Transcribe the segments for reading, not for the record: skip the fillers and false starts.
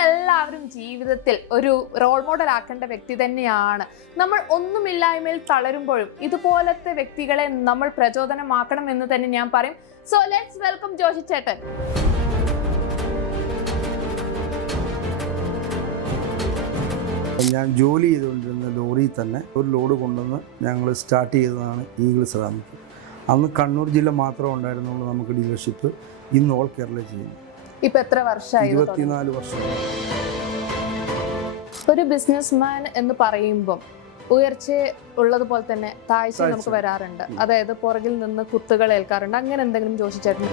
നമ്മളെല്ലാവരും ജീവിതത്തിൽ ഒരു റോൾ മോഡൽ ആക്കേണ്ട വ്യക്തി തന്നെയാണ്. നമ്മൾ ഒന്നുമില്ലായ്മയിൽ തളരുമ്പോഴും ഇതുപോലത്തെ വ്യക്തികളെ നമ്മൾ പ്രചോദനമാക്കണം എന്ന് തന്നെ ഞാൻ പറയും. സോ ലെറ്റ്സ് വെൽക്കം ജോഷി ചേട്ടൻ. ഞാൻ ജോലി ചെയ്തുകൊണ്ടിരുന്ന ലോറിയിൽ തന്നെ ഒരു ലോഡ് കൊണ്ടുവന്ന് ഞങ്ങൾ സ്റ്റാർട്ട് ചെയ്തതാണ് ഈഗിൾ സെറാമിക്. അന്ന് കണ്ണൂർ ജില്ല മാത്രമേ ഉണ്ടായിരുന്നുള്ളൂ നമുക്ക് ഡീലർഷിപ്പ്. ഇന്ന് ഓൾ കേരള ചെയ്യുന്നു. ഇപ്പൊ എത്ര വർഷമായി? 24 വർഷം. ഒരു ബിസിനസ്മാൻ എന്ന് പറയുമ്പോൾ ഉയർച്ച ഉള്ളതുപോലെ തന്നെ താഴ്ച നമുക്ക് വരാറുണ്ട്. അതായത് പുറകിൽ നിന്ന് കുത്തുകൾ ഏൽക്കാറുണ്ട്. അങ്ങനെ എന്തെങ്കിലും ജോഷി ചേട്ടൻ?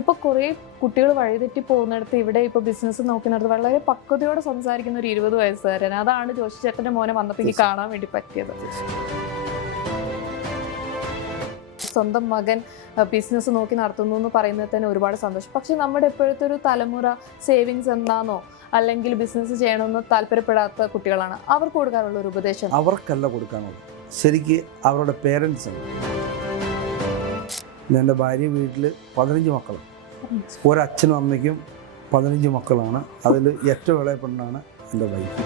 ഇപ്പൊ കുറെ കുട്ടികൾ വഴിതെറ്റി പോകുന്നിടത്ത് ഇവിടെ ഇപ്പൊ ബിസിനസ് നോക്കുന്നിടത്ത് വളരെ പക്വതയോടെ സംസാരിക്കുന്ന ഒരു 20 വയസ്സുകാരൻ. അതാണ് ജോഷി ചേട്ടന്റെ മോനെ വന്നപ്പോൾ എനിക്ക് കാണാൻ വേണ്ടി പറ്റിയത്. സ്വന്തം മകൻ ബിസിനസ് നോക്കി നടത്തുന്നു എന്ന് പറയുന്നത് തന്നെ ഒരുപാട് സന്തോഷം. പക്ഷെ നമ്മുടെ ഇപ്പോഴത്തെ ഒരു തലമുറ സേവിങ്സ് എന്താണോ അല്ലെങ്കിൽ ബിസിനസ് ചെയ്യണമെന്ന് താല്പര്യപ്പെടാത്ത കുട്ടികളാണ്. അവർക്ക് കൊടുക്കാനുള്ള ഒരു ഉപദേശം? അവർക്കല്ല കൊടുക്കാനുള്ളത്, ശരിക്ക് അവരുടെ പേരൻസ് ആണ്. എൻ്റെ ഭാര്യ വീട്ടിൽ 15 മക്കളും, ഒരച്ഛനും അമ്മയ്ക്കും 15 മക്കളാണ്. അതിൽ ഏറ്റവും ഇളയ പെണ്ണാണ് എൻ്റെ വൈഫ്.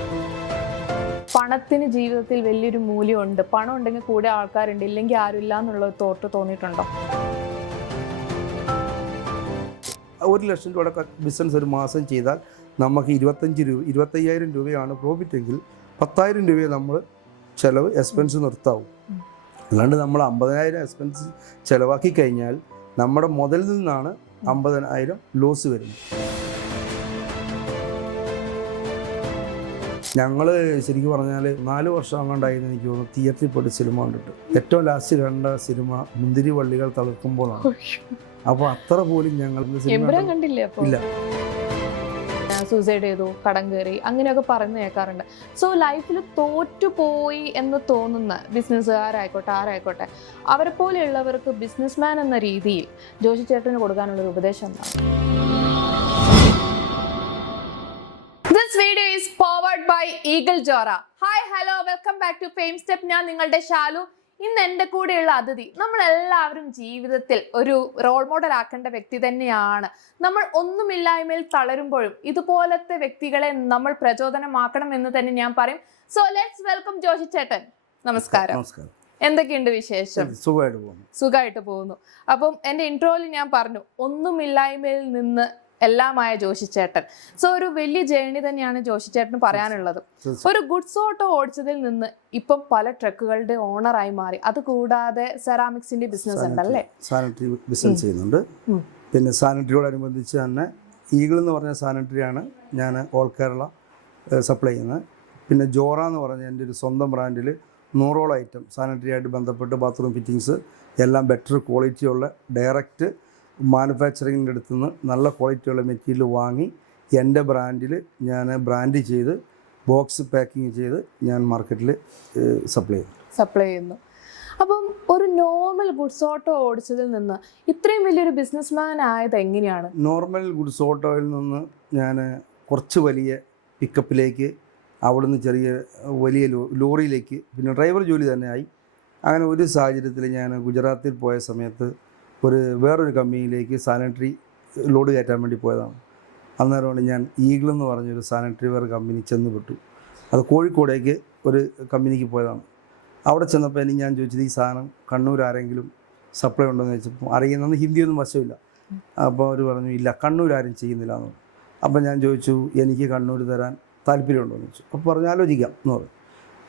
പണത്തിന് ജീവിതത്തിൽ വലിയൊരു മൂല്യമുണ്ട്. പണം ഉണ്ടെങ്കിൽ കൂടെ ആൾക്കാരുണ്ട്, ഇല്ലെങ്കിൽ ആരുമില്ല എന്നുള്ള തോട്ട് തോന്നിയിട്ടുണ്ടോ? 1 ലക്ഷം രൂപയുടെ ബിസിനസ് ഒരു മാസം ചെയ്താൽ നമുക്ക് 25,000 രൂപയാണ് പ്രോഫിറ്റ് എങ്കിൽ 10,000 രൂപയെ നമ്മൾ ചിലവ് എക്സ്പെൻസ് നിർത്താവും. അല്ലാണ്ട് നമ്മൾ 50,000 എക്സ്പെൻസ് ചിലവാക്കി കഴിഞ്ഞാൽ നമ്മുടെ മുതലിൽ നിന്നാണ് 50,000 ലോസ് വരുന്നത്. ഞങ്ങൾ ശരിക്കും പറഞ്ഞാൽ 4 വർഷം അങ്ങോട്ടായിരുന്നു എനിക്ക് തോന്നുന്നു തിയേറ്ററിൽ പോയിട്ട് സിനിമ കണ്ടിട്ട്. ഏറ്റവും ലാസ്റ്റ് കണ്ട സിനിമ മുന്തിരി വള്ളികൾ തളിർക്കുമ്പോഴാണ്. അപ്പോൾ അത്ര പോലും ഞങ്ങൾ ഇല്ല. സൂസൈഡ് ചെയ്തു, കടം കയറി, അങ്ങനെയൊക്കെ പറഞ്ഞു കേൾക്കാറുണ്ട്. സോ ലൈഫിൽ തോറ്റുപോയി എന്ന് തോന്നുന്ന ബിസിനസ്സുകാരായിക്കോട്ടെ ആരായിക്കോട്ടെ, അവരെ പോലെയുള്ളവർക്ക് ബിസിനസ്മാൻ എന്ന രീതിയിൽ ജോഷി ചേട്ടന് കൊടുക്കാനുള്ളൊരു ഉപദേശം എന്താണ്? This video is powered by eagle ജോറ. Hi, hello, welcome back to fame step. ഞാൻ നിങ്ങളുടെ ഷാലു. ഇന്ന് എൻ്റെ കൂടെയുള്ള അതിഥി നമ്മളെല്ലാവരും ജീവിതത്തിൽ ഒരു റോൾ മോഡൽ ആക്കേണ്ട വ്യക്തി തന്നെയാണ്. നമ്മൾ ഒന്നുമില്ലായ്മയിൽ തളരുമ്പോഴും ഇതുപോലത്തെ വ്യക്തികളെ നമ്മൾ പ്രചോദനമാക്കണം എന്ന് തന്നെ ഞാൻ പറയും. സോ ലെറ്റ്സ് വെൽക്കം ജോഷി ചേട്ടൻ. നമസ്കാരം. എന്തൊക്കെയുണ്ട് വിശേഷം? സുഖമായിട്ട് പോകുന്നു. അപ്പം എൻ്റെ ഇൻട്രോയിൽ ഞാൻ പറഞ്ഞു, ഒന്നുമില്ലായ്മയിൽ നിന്ന് എല്ലാമായ ജോഷി ചേട്ടൻ. സോ ഒരു വലിയ ജേർണി തന്നെയാണ് ജോഷി ചേട്ടന് പറയാനുള്ളത്. ഒരു ഗുഡ്സ് ഓട്ടോ ഓടിച്ചതിൽ നിന്ന് ഇപ്പം പല ട്രക്കുകളുടെ ഓണറായി മാറി. അത് കൂടാതെ സെറാമിക്സിന്റെ ബിസിനസ് ഉണ്ടല്ലേ? സാനിറ്ററി ബിസിനസ് ചെയ്യുന്നുണ്ട്. പിന്നെ സാനിറ്ററിയോടനുബന്ധിച്ച് തന്നെ ഈഗിൾ എന്ന് പറഞ്ഞ സാനിറ്ററിയാണ് ഞാൻ ഓൾ കേരള സപ്ലൈ ചെയ്യുന്നത്. പിന്നെ ജോറ എന്ന് പറഞ്ഞ എൻ്റെ ഒരു സ്വന്തം ബ്രാൻഡിൽ 100ഓളം ഐറ്റം സാനിറ്ററി ആയിട്ട് ബന്ധപ്പെട്ട് ബാത്റൂം ഫിറ്റിങ്സ് എല്ലാം ബെറ്റർ ക്വാളിറ്റിയുള്ള ഡയറക്റ്റ് മാനുഫാക്ചറിങ്ങിൻ്റെ അടുത്ത് നിന്ന് നല്ല ക്വാളിറ്റിയുള്ള മെറ്റീരിയൽ വാങ്ങി എൻ്റെ ബ്രാൻഡിൽ ഞാൻ ബ്രാൻഡ് ചെയ്ത് ബോക്സ് പാക്കിങ് ചെയ്ത് ഞാൻ മാർക്കറ്റിൽ സപ്ലൈ ചെയ്യുന്നു. അപ്പം ഒരു നോർമൽ ഗുഡ്സ് ഓട്ടോ ഓടിച്ചതിൽ നിന്ന് ഇത്രയും വലിയൊരു ബിസിനസ്മാൻ ആയത് എങ്ങനെയാണ്? നോർമൽ ഗുഡ്സ് ഓട്ടോയിൽ നിന്ന് ഞാൻ കുറച്ച് വലിയ പിക്കപ്പിലേക്ക്, അവിടുന്ന് ചെറിയ വലിയ ലോറിയിലേക്ക്, പിന്നെ ഡ്രൈവർ ജോലി തന്നെ ആയി. അങ്ങനെ ഒരു സാഹചര്യത്തിൽ ഞാൻ ഗുജറാത്തിൽ പോയ സമയത്ത് വേറൊരു കമ്പനിയിലേക്ക് സാനിറ്ററി ലോഡ് കയറ്റാൻ വേണ്ടി പോയതാണ്. അന്നേരമാണ് ഞാൻ ഈഗിൾ എന്ന് പറഞ്ഞൊരു സാനിറ്ററി വെയർ കമ്പനി ചെന്നുപെട്ടു. അത് കോഴിക്കോടേക്ക് ഒരു കമ്പനിക്ക് പോയതാണ്. അവിടെ ചെന്നപ്പോൾ എനിക്ക് ഞാൻ ചോദിച്ചത്, ഈ സാധനം കണ്ണൂർ ആരെങ്കിലും സപ്ലൈ ഉണ്ടോ എന്ന് ചോദിച്ചപ്പോൾ അറിയുന്നത് ഹിന്ദിയൊന്നും വശമില്ല. അപ്പോൾ അവർ പറഞ്ഞു, ഇല്ല, കണ്ണൂർ ആരും ചെയ്യുന്നില്ല എന്ന് പറഞ്ഞു. അപ്പോൾ ഞാൻ ചോദിച്ചു, എനിക്ക് കണ്ണൂർ തരാൻ താല്പര്യമുണ്ടോ എന്ന് ചോദിച്ചു. അപ്പോൾ പറഞ്ഞു, ആലോചിക്കാം എന്ന് പറഞ്ഞു.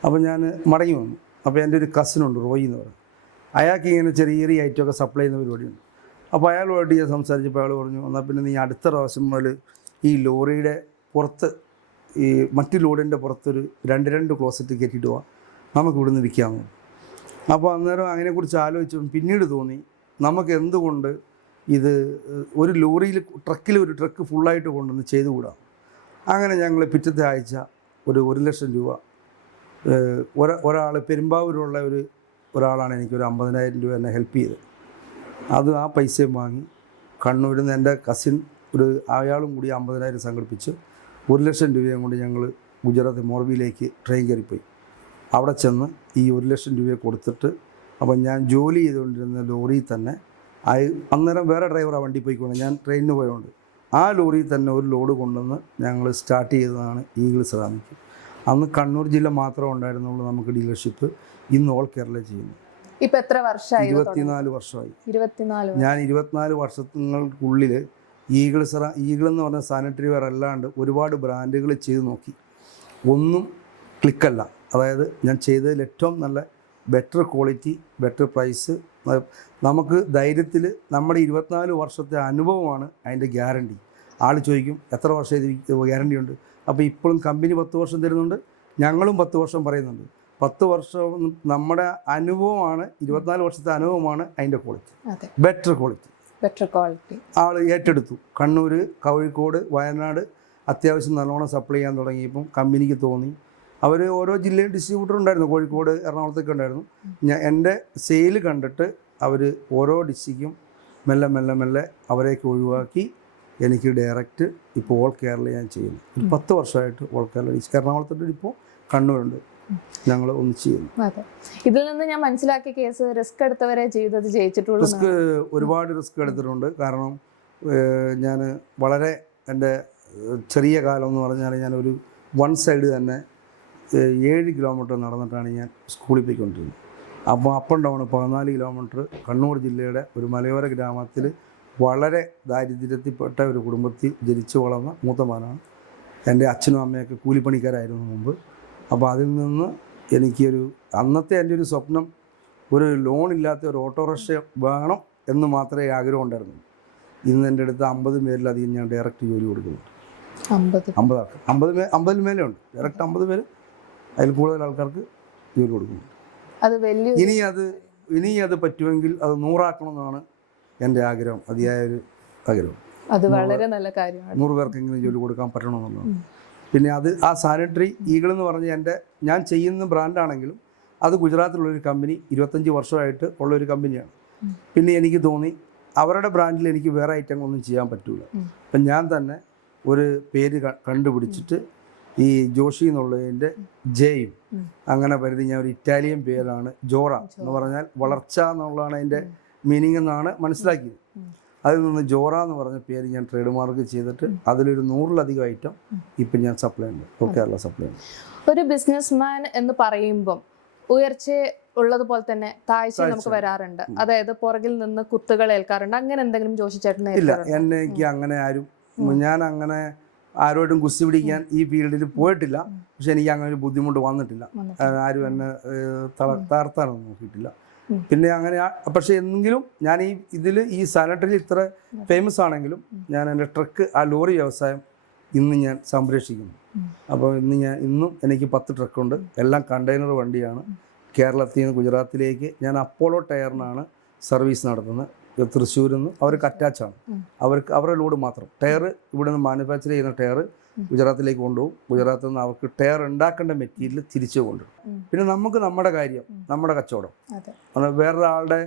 അപ്പോൾ ഞാൻ മടങ്ങി വന്നു. അപ്പോൾ എൻ്റെ ഒരു കസിനുണ്ട്, റോയി എന്ന് പറഞ്ഞു. അയാൾക്ക് ഇങ്ങനെ ചെറിയ ചെറിയ ഐറ്റമൊക്കെ സപ്ലൈ ചെയ്യുന്ന പരിപാടിയുണ്ട്. അപ്പോൾ അയാളുമായിട്ട് ഞാൻ സംസാരിച്ചപ്പോൾ അയാൾ പറഞ്ഞു, എന്നാൽ പിന്നെ നീ അടുത്ത പ്രാവശ്യം മുതൽ ഈ ലോറിയുടെ പുറത്ത്, ഈ മറ്റു ലോഡിൻ്റെ പുറത്തൊരു 2 ക്ലോസറ്റ് കയറ്റിയിട്ട് പോവാം, നമുക്ക് ഇവിടുന്ന് വിൽക്കാമെന്ന്. അപ്പോൾ അന്നേരം അതിനെക്കുറിച്ച് ആലോചിച്ചു. പിന്നീട് തോന്നി, നമുക്ക് എന്തുകൊണ്ട് ഇത് ഒരു ലോറിയിൽ ഒരു ട്രക്ക് ഫുള്ളായിട്ട് കൊണ്ടുവന്ന് ചെയ്തുകൂടാം. അങ്ങനെ ഞങ്ങൾ പിറ്റത്തെ ആഴ്ച ഒരു 1 ലക്ഷം രൂപ ഒരാൾ പെരുമ്പാവൂരുള്ള ഒരാളാണ് എനിക്കൊരു 50,000 രൂപ എന്നെ ഹെൽപ്പ് ചെയ്ത്. അത് ആ പൈസയും വാങ്ങി കണ്ണൂരിൽ നിന്ന് എൻ്റെ കസിൻ അയാളും കൂടി 50,000 സംഘടിപ്പിച്ച് 1 ലക്ഷം രൂപയും കൊണ്ട് ഞങ്ങൾ ഗുജറാത്ത് മോർബിയിലേക്ക് ട്രെയിൻ കയറിപ്പോയി. അവിടെ ചെന്ന് ഈ 1 ലക്ഷം രൂപയെ കൊടുത്തിട്ട്, അപ്പം ഞാൻ ജോലി ചെയ്തുകൊണ്ടിരുന്ന ലോറിയിൽ തന്നെ അന്നേരം വേറെ ഡ്രൈവറാണ് വണ്ടി പോയിക്കൊണ്ട്, ഞാൻ ട്രെയിനിന് പോയതുകൊണ്ട് ആ ലോറിയിൽ തന്നെ ഒരു ലോഡ് കൊണ്ടുവന്ന് ഞങ്ങൾ സ്റ്റാർട്ട് ചെയ്തതാണ് ഈഗിൾ സെറാമിക്. അന്ന് കണ്ണൂർ ജില്ല മാത്രമേ ഉണ്ടായിരുന്നുള്ളൂ നമുക്ക് ഡീലർഷിപ്പ്. ഇന്ന് ഓൾ കേരള ചെയ്യുന്നു. ഇപ്പൊ എത്ര വർഷമായി? 24 വർഷമായി. 24. ഞാൻ 24 വർഷങ്ങൾക്കുള്ളിൽ ഈഗിൾ എന്ന് പറഞ്ഞ സാനിറ്ററി വെയർ അല്ലാണ്ട് ഒരുപാട് ബ്രാൻഡുകൾ ചെയ്ത് നോക്കി. ഒന്നും ക്ലിക്കല്ല. അതായത് ഞാൻ ചെയ്തതിൽ ഏറ്റവും നല്ല ബെറ്റർ ക്വാളിറ്റി, ബെറ്റർ പ്രൈസ്, നമുക്ക് ധൈര്യത്തിൽ നമ്മുടെ 24 വർഷത്തെ അനുഭവമാണ് അതിൻ്റെ ഗ്യാരണ്ടി. ആൾ ചോദിക്കും എത്ര വർഷം ഇത് ഗ്യാരണ്ടി ഉണ്ട്? അപ്പോൾ ഇപ്പോഴും കമ്പനി 10 വർഷം തരുന്നുണ്ട്, ഞങ്ങളും 10 വർഷം പറയുന്നുണ്ട്. 10 വർഷം നമ്മുടെ അനുഭവമാണ്, 24 വർഷത്തെ അനുഭവമാണ് അതിൻ്റെ ക്വാളിറ്റി, ബെറ്റർ ക്വാളിറ്റി. ആൾ ഏറ്റെടുത്തു. കണ്ണൂർ, കോഴിക്കോട്, വയനാട് അത്യാവശ്യം നല്ലോണം സപ്ലൈ ചെയ്യാൻ തുടങ്ങിയപ്പം കമ്പനിക്ക് തോന്നി. അവർ ഓരോ ജില്ലയും ഡിസ്ട്രിബ്യൂട്ടർ ഉണ്ടായിരുന്നു, കോഴിക്കോട്, എറണാകുളത്തൊക്കെ ഉണ്ടായിരുന്നു. എൻ്റെ സെയിൽ കണ്ടിട്ട് അവർ ഓരോ ഡിസ്ട്രിക്റ്റും മെല്ലെ അവരെയൊക്കെ ഒഴിവാക്കി എനിക്ക് ഡയറക്റ്റ് ഇപ്പോൾ ഓൾ കേരള ഞാൻ ചെയ്യുന്നു. 10 വർഷമായിട്ട് ഓൾ കേരള എറണാകുളത്തോട്ട് ഇപ്പോൾ കണ്ണൂരുണ്ട്, ഞങ്ങൾ ഒന്നിച്ച് ചെയ്യുന്നു. അതെ, ഇതിൽ നിന്ന് ഞാൻ മനസ്സിലാക്കിയ കേസ് റിസ്ക് എടുത്തവരെ ജീവിതത്തിൽ ജയിച്ചിട്ടുള്ളൂ. ഒരുപാട് റിസ്ക് എടുത്തിട്ടുണ്ട്. കാരണം ഞാൻ വളരെ എൻ്റെ ചെറിയ കാലം എന്ന് പറഞ്ഞാൽ ഞാനൊരു വൺ സൈഡ് തന്നെ 7 കിലോമീറ്റർ നടന്നിട്ടാണ് ഞാൻ സ്കൂളിൽ പോയിക്കൊണ്ടിരുന്നത്. അപ്പോൾ up and down 14 kilometre Kannur ജില്ലയുടെ ഒരു മലയോര ഗ്രാമത്തിൽ വളരെ ദാരിദ്ര്യത്തിൽപ്പെട്ട ഒരു കുടുംബത്തിൽ ജനിച്ചു വളർന്ന മൂത്തമാനാണ്. എൻ്റെ അച്ഛനും അമ്മയൊക്കെ കൂലിപ്പണിക്കാരായിരുന്നു മുമ്പ്. അപ്പോൾ അതിൽ നിന്ന് എനിക്കൊരു അന്നത്തെ എൻ്റെ ഒരു സ്വപ്നം ഒരു ലോണില്ലാത്ത ഒരു ഓട്ടോറിക്ഷ വേണം എന്ന് മാത്രമേ ആഗ്രഹം ഉണ്ടായിരുന്നു. ഇന്ന് എൻ്റെ അടുത്ത് 50 പേരിലധികം ഞാൻ ഡയറക്റ്റ് ജോലി കൊടുക്കുന്നുണ്ട്. 50 ആൾക്ക് 50 മേലെ ഉണ്ട്. ഡയറക്റ്റ് 50 പേര്, അതിൽ കൂടുതൽ ആൾക്കാർക്ക് ജോലി കൊടുക്കുന്നുണ്ട്. ഇനി അത് പറ്റുമെങ്കിൽ അത് 100 ആക്കണമെന്നാണ് എൻ്റെ ആഗ്രഹം, അതിയായൊരു ആഗ്രഹം. അത് വളരെ നല്ല കാര്യമാണ്. 100 പേർക്കെങ്കിലും ജോലി കൊടുക്കാൻ പറ്റണമെന്നുള്ളതാണ്. പിന്നെ ആ സാനിറ്ററി ഈഗിൾ എന്ന് പറഞ്ഞ് ഞാൻ ചെയ്യുന്ന ബ്രാൻഡാണെങ്കിലും അത് ഗുജറാത്തിലുള്ളൊരു കമ്പനി, 25 വർഷമായിട്ട് ഉള്ളൊരു കമ്പനിയാണ്. പിന്നെ എനിക്ക് തോന്നി അവരുടെ ബ്രാൻഡിൽ എനിക്ക് വേറെ ഐറ്റങ്ങളൊന്നും ചെയ്യാൻ പറ്റില്ല. അപ്പം ഞാൻ തന്നെ ഒരു പേര് കണ്ടുപിടിച്ചിട്ട് ഈ ജോഷി എന്നുള്ളതിൻ്റെ ജെയും അങ്ങനെ പരിധി ഞാൻ ഒരു ഇറ്റാലിയൻ പേരാണ് ജോറ എന്ന് പറഞ്ഞാൽ വളർച്ച എന്നുള്ളതാണ് അതിൻ്റെ മീനിങ് എന്നാണ് മനസ്സിലാക്കിയത്. അതിൽ നിന്ന് ജോറ എന്ന് പറഞ്ഞ പേര് ഞാൻ ട്രേഡ് മാർക്ക് ചെയ്തിട്ട് അതിലൊരു 100-ലധികം ഐറ്റം ഇപ്പം ഞാൻ സപ്ലൈ ഉണ്ട്, കേരള സപ്ലൈ ഉണ്ട്. ഒരു ബിസിനസ്മാൻ എന്ന് പറയുമ്പം ഉയർച്ച ഉള്ളതുപോലെ തന്നെ താഴ്ച നമുക്ക് വരാറുണ്ട്. അതായത് പുറകിൽ നിന്ന് കുത്തുകൾ ഏൽക്കാറുണ്ട്. അങ്ങനെ എന്തെങ്കിലും ജോഷി ചേട്ടൻ? ഇല്ല, എനിക്ക് അങ്ങനെ ഞാൻ അങ്ങനെ ആരോടും കുസ്തി പിടിക്കാൻ ഈ ഫീൽഡിൽ പോയിട്ടില്ല. പക്ഷെ എനിക്ക് അങ്ങനെ ഒരു ബുദ്ധിമുട്ട് വന്നിട്ടില്ല. ആരും എന്നെ തളർത്താനൊന്നും നോക്കിയിട്ടില്ല. പിന്നെ അങ്ങനെ പക്ഷെ എങ്കിലും ഞാൻ ഈ സാനിറ്ററിയിൽ ഇത്ര ഫേമസ് ആണെങ്കിലും ഞാൻ എൻ്റെ ട്രക്ക് ആ ലോറി വ്യവസായം ഇന്ന് ഞാൻ സംരക്ഷിക്കുന്നു. അപ്പോൾ ഇന്നും എനിക്ക് 10 ട്രക്കുണ്ട്. എല്ലാം കണ്ടെയ്നർ വണ്ടിയാണ്. കേരളത്തിൽ നിന്ന് ഗുജറാത്തിലേക്ക് ഞാൻ അപ്പോളോ ടയറിനാണ് സർവീസ് നടത്തുന്നത്. തൃശ്ശൂരിൽ നിന്ന് അവർക്ക് അറ്റാച്ചാണ്. അവരുടെ ലോഡ് മാത്രം ടയർ ഇവിടെ നിന്ന് മാനുഫാക്ചർ ചെയ്യുന്ന ടയർ ഗുജറാത്തിലേക്ക് കൊണ്ടുപോകും. ഗുജറാത്തിൽ നിന്ന് അവർക്ക് ടയർ ഉണ്ടാക്കേണ്ട മെറ്റീരിയൽ തിരിച്ചു കൊണ്ടുവരും. പിന്നെ നമുക്ക് നമ്മുടെ കാര്യം, നമ്മുടെ കച്ചവടം, വേറൊരാളുടെ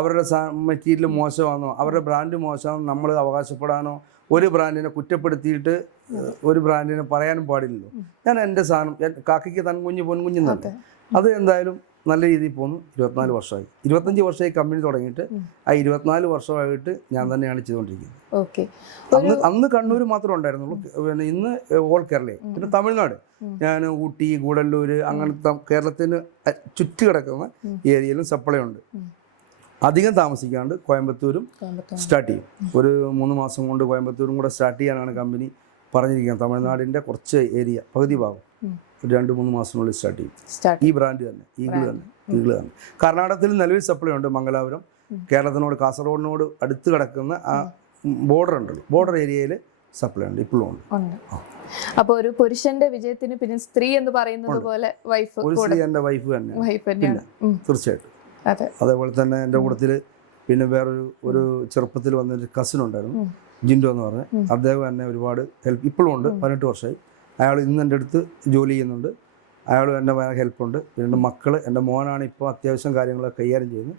അവരുടെ മെറ്റീരിയൽ മോശമാണെന്നോ അവരുടെ ബ്രാൻഡ് മോശമാണെന്നോ നമ്മൾ അവകാശപ്പെടാനോ ഒരു ബ്രാൻഡിനെ കുറ്റപ്പെടുത്തിയിട്ട് ഒരു ബ്രാൻഡിനെ പറയാനും പാടില്ലല്ലോ. ഞാൻ എൻ്റെ സാധനം കാക്കയ്ക്ക് തൻകുഞ്ഞ് പൊൻകുഞ്ഞെന്നല്ലേ, അത് എന്തായാലും നല്ല രീതിയിൽ പോകുന്നു. 24 വർഷമായി, 25 വർഷമായി കമ്പനി തുടങ്ങിയിട്ട്. ആ 24 വർഷമായിട്ട് ഞാൻ തന്നെയാണ് ചെയ്തുകൊണ്ടിരിക്കുന്നത്. അന്ന് കണ്ണൂർ മാത്രമേ ഉണ്ടായിരുന്നുള്ളൂ. പിന്നെ ഇന്ന് ഓൾ കേരള. പിന്നെ തമിഴ്നാട്, ഞാൻ ഊട്ടി, ഗൂഡല്ലൂർ, അങ്ങനത്തെ കേരളത്തിന് ചുറ്റുകിടക്കുന്ന ഏരിയയിലും സപ്ലൈ ഉണ്ട്. അധികം താമസിക്കാണ്ട് കോയമ്പത്തൂരും സ്റ്റാർട്ട് ചെയ്യും. ഒരു 3 മാസം കൊണ്ട് കോയമ്പത്തൂരും കൂടെ സ്റ്റാർട്ട് ചെയ്യാനാണ് കമ്പനി പറഞ്ഞിരിക്കുന്നത്. തമിഴ്നാടിൻ്റെ കുറച്ച് ഏരിയ പകുതി ഭാഗം 2-3 മാസത്തിനുള്ളിൽ സ്റ്റാർട്ട് ചെയ്യും. ഈ ബ്രാൻഡ് തന്നെ, ഈഗിൾ തന്നെ. കർണാടകത്തിൽ നിലവിൽ സപ്ലൈ ഉണ്ട്. മംഗലാപുരം, കേരളത്തിനോട് കാസർഗോഡിനോട് അടുത്ത് കിടക്കുന്ന ആ ബോർഡർ ഉണ്ടല്ലോ, ബോർഡർ ഏരിയയിൽ സപ്ലൈ ഉണ്ട്, ഇപ്പോഴും ഉണ്ട്. അപ്പോൾ ഒരു പുരുഷന്റെ വിജയത്തിന് പിന്നെ സ്ത്രീ എന്ന് പറയുന്നത് പോലെ ഒരു സ്ത്രീ എൻ്റെ വൈഫ് തന്നെയാണ്. തീർച്ചയായിട്ടും. അതേപോലെ തന്നെ എൻ്റെ കൂട്ടത്തിൽ പിന്നെ വേറൊരു ചെറുപ്പത്തിൽ വന്നൊരു കസിൻ ഉണ്ടായിരുന്നു, ജിൻഡോ എന്ന് പറഞ്ഞ്. അദ്ദേഹം എന്നെ ഒരുപാട് ഹെൽപ്പ് ഇപ്പോഴും ഉണ്ട്. 18 വർഷമായി. അയാൾ ഇന്ന് എൻ്റെ അടുത്ത് ജോലി ചെയ്യുന്നുണ്ട്. അയാൾ എൻ്റെ ഹെൽപ്പുണ്ട്. പിന്നെ മക്കള്, എൻ്റെ മോനാണ് ഇപ്പോൾ അത്യാവശ്യം കാര്യങ്ങളൊക്കെ കൈകാര്യം ചെയ്യുന്നത്.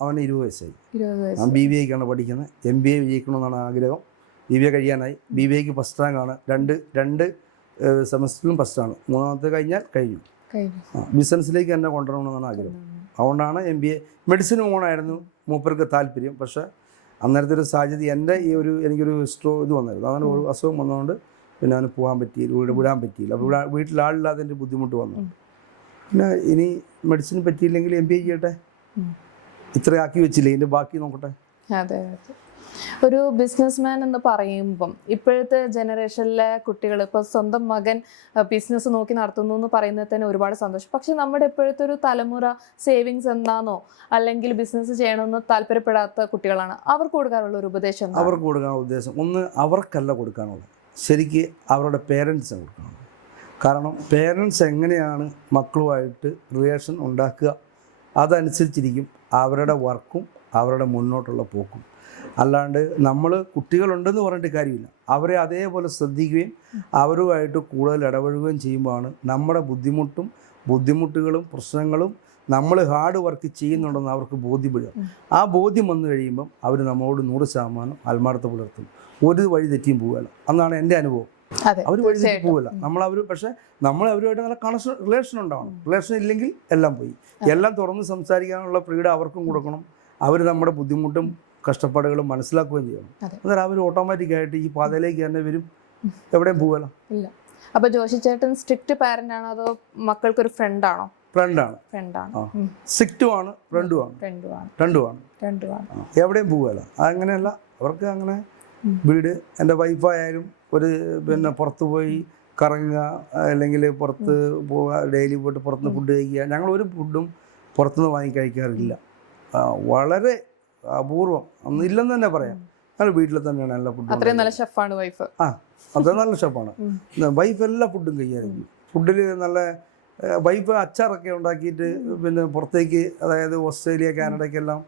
അവന് 20 വയസ്സായി. ഞാൻ BBAക്കാണ് പഠിക്കുന്നത്. MBA വിജയിക്കണമെന്നാണ് ആഗ്രഹം. BBA കഴിയാനായി. BBAക്ക് ഫസ്റ്റ് റാങ്കാണ്. രണ്ട് സെമസ്റ്ററിലും ഫസ്റ്റാണ്. 3ാമത്തെ കഴിഞ്ഞാൽ കഴിഞ്ഞു. ബിസിനസ്സിലേക്ക് എന്നെ കൊണ്ടുവരണമെന്നാണ് ആഗ്രഹം. അതുകൊണ്ടാണ് MBA. മെഡിസിൻ ഓണായിരുന്നു മൂപ്പർക്ക് താല്പര്യം. പക്ഷേ അന്നേരത്തെ ഒരു സാഹചര്യം എനിക്കൊരു ഇത് വന്നായിരുന്നു. അങ്ങനെ ഒരു അസുഖം വന്നതുകൊണ്ട് പിന്നെ അവന് പോകാൻ പറ്റിയില്ല, വിടാൻ പറ്റിയില്ല. അപ്പോൾ വീട്ടിൽ ആളില്ലാതെ ബുദ്ധിമുട്ട് വന്നു. പിന്നെ ഇനി മെഡിസിൻ പറ്റിയില്ലെങ്കിൽ MBA ചെയ്യട്ടെ, ഇത്ര ആക്കി വെച്ചില്ലേ, ഇതിൻ്റെ ബാക്കി നോക്കട്ടെ. അതെ, ഒരു ബിസിനസ്മാൻ എന്ന് പറയുമ്പം ഇപ്പോഴത്തെ ജനറേഷനിലെ കുട്ടികൾ ഇപ്പോൾ സ്വന്തം മകൻ ബിസിനസ് നോക്കി നടത്തുന്നു എന്ന് പറയുന്നത് തന്നെ ഒരുപാട് സന്തോഷം. പക്ഷെ നമ്മുടെ ഇപ്പോഴത്തെ ഒരു തലമുറ സേവിങ്സ് എന്താണോ അല്ലെങ്കിൽ ബിസിനസ് ചെയ്യണമെന്ന് താല്പര്യപ്പെടാത്ത കുട്ടികളാണ്. അവർക്ക് കൊടുക്കാനുള്ള ഒരു ഉപദേശം, അവർക്ക് കൊടുക്കാനുള്ള ഉദ്ദേശം ഒന്ന് അവർക്കല്ല കൊടുക്കാനുള്ളത്, ശരിക്ക് അവരുടെ പേരൻസിന് കൊടുക്കണം. കാരണം പേരൻസ് എങ്ങനെയാണ് മക്കളുമായിട്ട് റിലേഷൻ ഉണ്ടാക്കുക, അതനുസരിച്ചിരിക്കും അവരുടെ വർക്കും അവരുടെ മുന്നോട്ടുള്ള പോക്കും. അല്ലാണ്ട് നമ്മൾ കുട്ടികളുണ്ടെന്ന് പറഞ്ഞിട്ട് കാര്യമില്ല, അവരെ അതേപോലെ ശ്രദ്ധിക്കുകയും അവരുമായിട്ട് കൂടുതൽ ഇടപഴകുകയും ചെയ്യുമ്പോഴാണ് നമ്മുടെ ബുദ്ധിമുട്ടുകളും പ്രശ്നങ്ങളും നമ്മൾ ഹാർഡ് വർക്ക് ചെയ്യുന്നുണ്ടെന്ന് അവർക്ക് ബോധ്യപ്പെടുക. ആ ബോധ്യം വന്നു കഴിയുമ്പം അവർ നമ്മളോട് 100% ആത്മാർത്ഥത പുലർത്തും, ഒരു വഴി തെറ്റിയും പോവുകയില്ല. അന്നാണ് എൻ്റെ അനുഭവം. അവർ വഴി തെറ്റി പോവില്ല. പക്ഷേ നമ്മൾ അവരുമായിട്ട് നല്ല റിലേഷൻ ഉണ്ടാവണം. റിലേഷൻ ഇല്ലെങ്കിൽ എല്ലാം പോയി. എല്ലാം തുറന്ന് സംസാരിക്കാനുള്ള ഫ്രീഡം അവർക്കും കൊടുക്കണം. അവർ നമ്മുടെ ബുദ്ധിമുട്ടും കഷ്ടപ്പാടുകളും മനസ്സിലാക്കുകയും ചെയ്യണം. അന്നേരം അവർ ഓട്ടോമാറ്റിക്കായിട്ട് ഈ പാതയിലേക്ക് തന്നെ വരും, എവിടെയും പോകല. ഇല്ല. അപ്പൊ ജോഷി ചേട്ടൻ സ്ട്രിക്റ്റ് പാരന്റ് ആണോ അതോ മക്കൾക്കൊരു ഫ്രണ്ടാണോ? ഫ്രണ്ടാണ്. സ്ട്രിക്റ്റുമാണ്, രണ്ടുമാണ്. എവിടെയും പോകല. അങ്ങനെയല്ല, അവർക്ക് അങ്ങനെ വീട്, എൻ്റെ വൈഫായാലും പിന്നെ പുറത്ത് പോയി കറങ്ങുക, അല്ലെങ്കിൽ പുറത്ത് പോവുക, ഡെയിലി പോയിട്ട് പുറത്തുനിന്ന് ഫുഡ് കഴിക്കുക. ഞങ്ങൾ ഒരു ഫുഡും പുറത്തുനിന്ന് വാങ്ങി കഴിക്കാറില്ല. വളരെ അപൂർവം, ഒന്നില്ലെന്ന് തന്നെ പറയാം. ഞങ്ങൾ വീട്ടിൽ തന്നെയാണ് എല്ലാ ഫുഡും. അത്രയും നല്ല ഷെഫാണ് വൈഫ്. അത് നല്ല ഷെഫാണ് വൈഫ്. എല്ലാ ഫുഡും കഴിയാറുണ്ട്. ഫുഡിൽ നല്ല വൈഫ് അച്ചാറൊക്കെ ഉണ്ടാക്കിയിട്ട് പിന്നെ പുറത്തേക്ക്, അതായത് ഓസ്ട്രേലിയ, കാനഡയ്ക്കെല്ലാം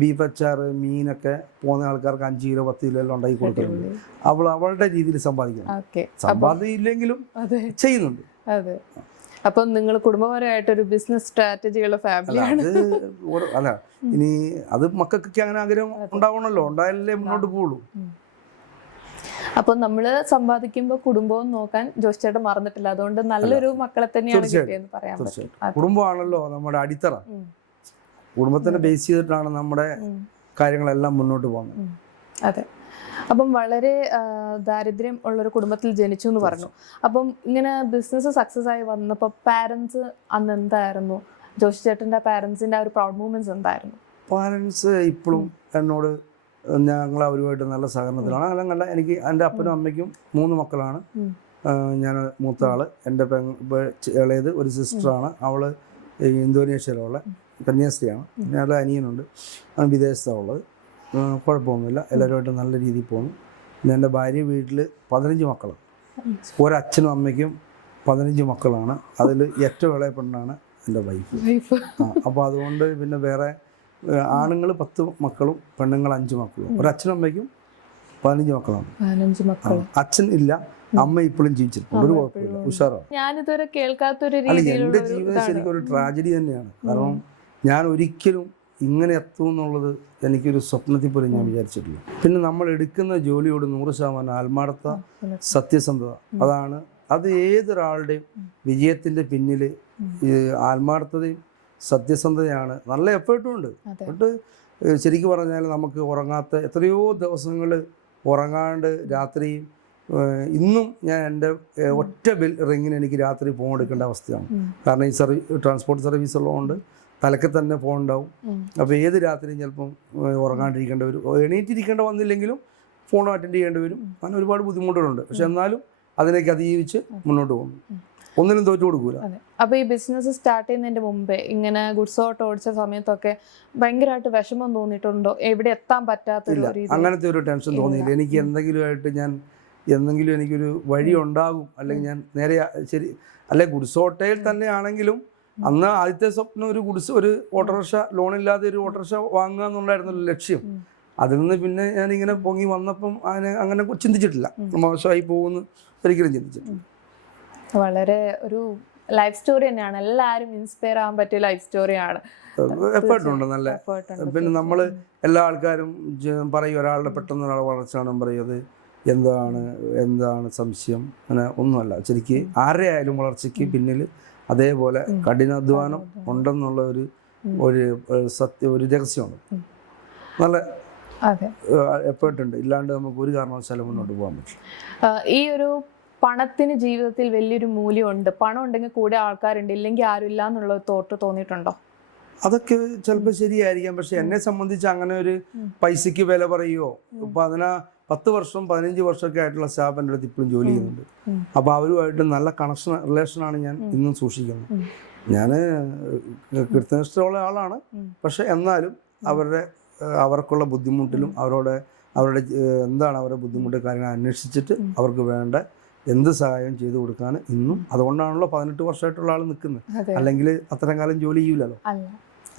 ബീഫ് അച്ചാർ, മീനൊക്കെ പോകുന്ന ആൾക്കാർക്ക് 5 കിലോ 10 കിലോ എല്ലാം ഉണ്ടാക്കി കൊടുക്കുന്നുണ്ട്. അവളുടെ രീതിയിൽ സമ്പാദിക്കില്ലെങ്കിലും ചെയ്യുന്നുണ്ട്. അതെ. അപ്പം നിങ്ങൾ കുടുംബപരമായിട്ടൊരു ബിസിനസ് സ്ട്രാറ്റജിയുള്ള ഫാമിലിയാണ്. അല്ല, ഇനി അത് മക്കൾക്ക് അങ്ങനെ ആഗ്രഹം ഉണ്ടാവണമല്ലോ, ഉണ്ടായാലേ മുന്നോട്ട് പോവുള്ളൂ. അപ്പൊ നമ്മള് സമ്പാദിക്കുമ്പോ കുടുംബവും നോക്കാൻ ജോഷി ചേട്ടൻ മറന്നിട്ടില്ല. അതുകൊണ്ട് നല്ലൊരു മക്കളെ തന്നെയാണ് കിട്ടിയെന്ന് പറയാൻ പറ്റും. കുടുംബമാണല്ലോ നമ്മുടെ അടിത്തറ. കുടുംബത്തിനെ ബേസ് ചെയ്തിട്ടാണ് നമ്മുടെ കാര്യങ്ങളെല്ലാം മുന്നോട്ട് പോകുന്നത്. അതെ. അപ്പം വളരെ ദാരിദ്ര്യം ഉള്ളൊരു കുടുംബത്തിൽ ജനിച്ചു എന്ന് പറഞ്ഞു. അപ്പം ഇങ്ങനെ ബിസിനസ് സക്സസ് ആയി വന്നപ്പോൾ പാരൻസ് അന്ന് എന്തായിരുന്നു? ജോഷി ചേട്ടൻ്റെ പാരൻസിൻ്റെ ആ ഒരു പ്രൗഡ് മൂമെന്റ്സ് എന്തായിരുന്നു? പാരൻസ് ഇപ്പോഴും എന്നോട്, ഞങ്ങൾ അവരുമായിട്ട് നല്ല സഹകരണത്തിലാണ്. അല്ലെങ്കിൽ എനിക്ക് എൻ്റെ അപ്പനും അമ്മയ്ക്കും 3 മക്കളാണ്. ഞാൻ മൂത്ത ആൾ, എൻ്റെ ഇളയത് ഒരു സിസ്റ്ററാണ്. അവൾ ഇന്തോനേഷ്യയിലുള്ള കന്യാസ്ത്രീയാണ്. ഞാൻ അനിയനുണ്ട്, അവൻ വിദേശത്താണ് ഉള്ളത്. കുഴപ്പമൊന്നുമില്ല, എല്ലാവരുമായിട്ട് നല്ല രീതിയിൽ പോകുന്നു. പിന്നെ എൻ്റെ ഭാര്യ വീട്ടിൽ 15 മക്കളാണ്. ഒരച്ഛനും അമ്മയ്ക്കും 15 മക്കളാണ്. അതിൽ ഏറ്റവും ഇളയ പെണ്ണാണ് എൻ്റെ വൈഫ്. അപ്പോൾ അതുകൊണ്ട് പിന്നെ വേറെ ആണുങ്ങൾ 10 മക്കളും പെണ്ണുങ്ങൾ 5 മക്കളും. ഒരച്ഛനും അമ്മയ്ക്കും 15 മക്കളാണ്. അച്ഛൻ ഇല്ല, അമ്മ ഇപ്പോഴും ജീവിച്ചിട്ടുണ്ട്, ഒരു കുഴപ്പമില്ല, ഉഷാറാണ്. ഞാനിതുവരെ കേൾക്കാത്തൊരു എൻ്റെ ജീവിതം ശരിക്കും ഒരു ട്രാജഡി തന്നെയാണ്. കാരണം ഞാൻ ഒരിക്കലും ഇങ്ങനെ എത്തും എന്നുള്ളത് എനിക്കൊരു സ്വപ്നത്തിൽ പോലും ഞാൻ വിചാരിച്ചിട്ടില്ല. പിന്നെ നമ്മൾ എടുക്കുന്ന ജോലിയോട് 100% ആത്മാർത്ഥത, സത്യസന്ധത, അത് ഏതൊരാളുടെയും വിജയത്തിൻ്റെ പിന്നിൽ ആത്മാർത്ഥതയും സത്യസന്ധതയാണ്. നല്ല എഫേർട്ടും ഉണ്ട്. എന്നിട്ട് ശരിക്കും പറഞ്ഞാൽ നമുക്ക് ഉറങ്ങാത്ത എത്രയോ ദിവസങ്ങൾ ഉറങ്ങാണ്ട് രാത്രിയും ഇന്നും ഞാൻ എൻ്റെ ഒറ്റ ബെൽ റിങ്ങിന് എനിക്ക് രാത്രി ഫോൺ എടുക്കേണ്ട അവസ്ഥയാണ്. കാരണം ഈ ട്രാൻസ്പോർട്ട് സർവീസ് ഉള്ളതുകൊണ്ട് തലക്ക് തന്നെ ഫോൺ ഉണ്ടാവും. അപ്പോൾ ഏത് രാത്രിയും ചിലപ്പം ഉറങ്ങാണ്ടിരിക്കേണ്ടി വരും. എണീറ്റിരിക്കേണ്ട വന്നില്ലെങ്കിലും ഫോൺ അറ്റൻഡ് ചെയ്യേണ്ടി വരും. അങ്ങനെ ഒരുപാട് ബുദ്ധിമുട്ടുകളുണ്ട്. പക്ഷെ എന്നാലും അതിലേക്ക് അതിജീവിച്ച് മുന്നോട്ട് പോകുന്നു. ഒന്നിനും തോറ്റു കൊടുക്കൂല. അപ്പോൾ ഈ ബിസിനസ് സ്റ്റാർട്ട് ചെയ്യുന്നതിന്റെ മുമ്പേ ഇങ്ങനെ ഗുഡ്സ് ഓട്ടോ ഓടിച്ച സമയത്തൊക്കെ ഭയങ്കരമായിട്ട് വിഷമം തോന്നിയിട്ടുണ്ടോ? എവിടെ എത്താൻ പറ്റാത്ത? അങ്ങനത്തെ ഒരു ടെൻഷൻ തോന്നിയില്ല. എനിക്ക് എന്തെങ്കിലും എനിക്കൊരു വഴി ഉണ്ടാകും, അല്ലെങ്കിൽ ഞാൻ നേരെ ശരി, അല്ലെ ഗുഡ്സ് ഓട്ടോയിൽ തന്നെ ആണെങ്കിലും അന്ന് ആദ്യത്തെ സ്വപ്നം ഒരു ഓട്ടോറിക്ഷ, ലോണില്ലാതെ ഒരു ഓട്ടോറിക്ഷ വാങ്ങുക എന്നുള്ളതായിരുന്നല്ലോ ലക്ഷ്യം. അതിൽ നിന്ന് പിന്നെ ഞാനിങ്ങനെ പൊങ്ങി വന്നപ്പം അങ്ങനെ ചിന്തിച്ചിട്ടില്ല, മോശമായി പോകുന്നു ഒരിക്കലും ചിന്തിച്ചിട്ടില്ല. വളരെ ഒരു ലൈഫ് സ്റ്റോറി തന്നെയാണ്. എല്ലാവരും ഇൻസ്പയർ ആവാൻ പറ്റിയ ലൈഫ് സ്റ്റോറിയാണ്. എഫേർട്ടുണ്ട് നല്ല. പിന്നെ നമ്മൾ എല്ലാ ആൾക്കാരും പറയും, ഒരാളുടെ പെട്ടെന്ന് ഒരാളെ വളർച്ച കാണാൻ പറയും, അത് എന്താണ് സംശയം, അങ്ങനെ ഒന്നുമല്ല. ശരിക്ക് ആരുടെ ആയാലും വളർച്ചയ്ക്ക് പിന്നിൽ അതേപോലെ കഠിനാധ്വാനം ഉണ്ടെന്നുള്ള ഒരു രഹസ്യമാണ്. നല്ല അതെ. എഫേർട്ട് ഉണ്ട്. ഇല്ലാണ്ട് നമുക്ക് ഒരു കാരണവശാലും മുന്നോട്ട് പോകാൻ പറ്റില്ല. ഈ ഒരു പണത്തിന് ജീവിതത്തിൽ വലിയൊരു മൂല്യമുണ്ട്, പണം ഉണ്ടെങ്കിൽ കൂടെ ആൾക്കാരുണ്ട്, ഇല്ലെങ്കിൽ ആരുമില്ല എന്നുള്ള തോട്ട് തോന്നിയിട്ടുണ്ടോ? അതൊക്കെ ചിലപ്പോൾ ശരിയായിരിക്കാം. പക്ഷെ എന്നെ സംബന്ധിച്ച് അങ്ങനെ ഒരു പൈസക്ക് വില പറയുമോ, 10 വർഷം 15 വർഷമൊക്കെ ആയിട്ടുള്ള സ്റ്റാഫ് എൻ്റെ അടുത്ത് ഇപ്പോഴും ജോലി ചെയ്യുന്നുണ്ട്. അപ്പോൾ അവരുമായിട്ട് നല്ല റിലേഷനാണ് ഞാൻ ഇന്നും സൂക്ഷിക്കുന്നത്. ഞാൻ കൃത്യനിഷ്ഠയുള്ള ആളാണ്. പക്ഷെ എന്നാലും അവർക്കുള്ള ബുദ്ധിമുട്ടിലും അവരുടെ എന്താണ് അവരുടെ ബുദ്ധിമുട്ട് കാര്യങ്ങൾ അന്വേഷിച്ചിട്ട് അവർക്ക് വേണ്ട എന്ത് സഹായം ചെയ്തു കൊടുക്കാൻ ഇന്നും. അതുകൊണ്ടാണല്ലോ 18 വർഷമായിട്ടുള്ള ആൾ നിൽക്കുന്നത്. അല്ലെങ്കിൽ അത്രയും കാലം ജോലി ചെയ്യൂലല്ലോ.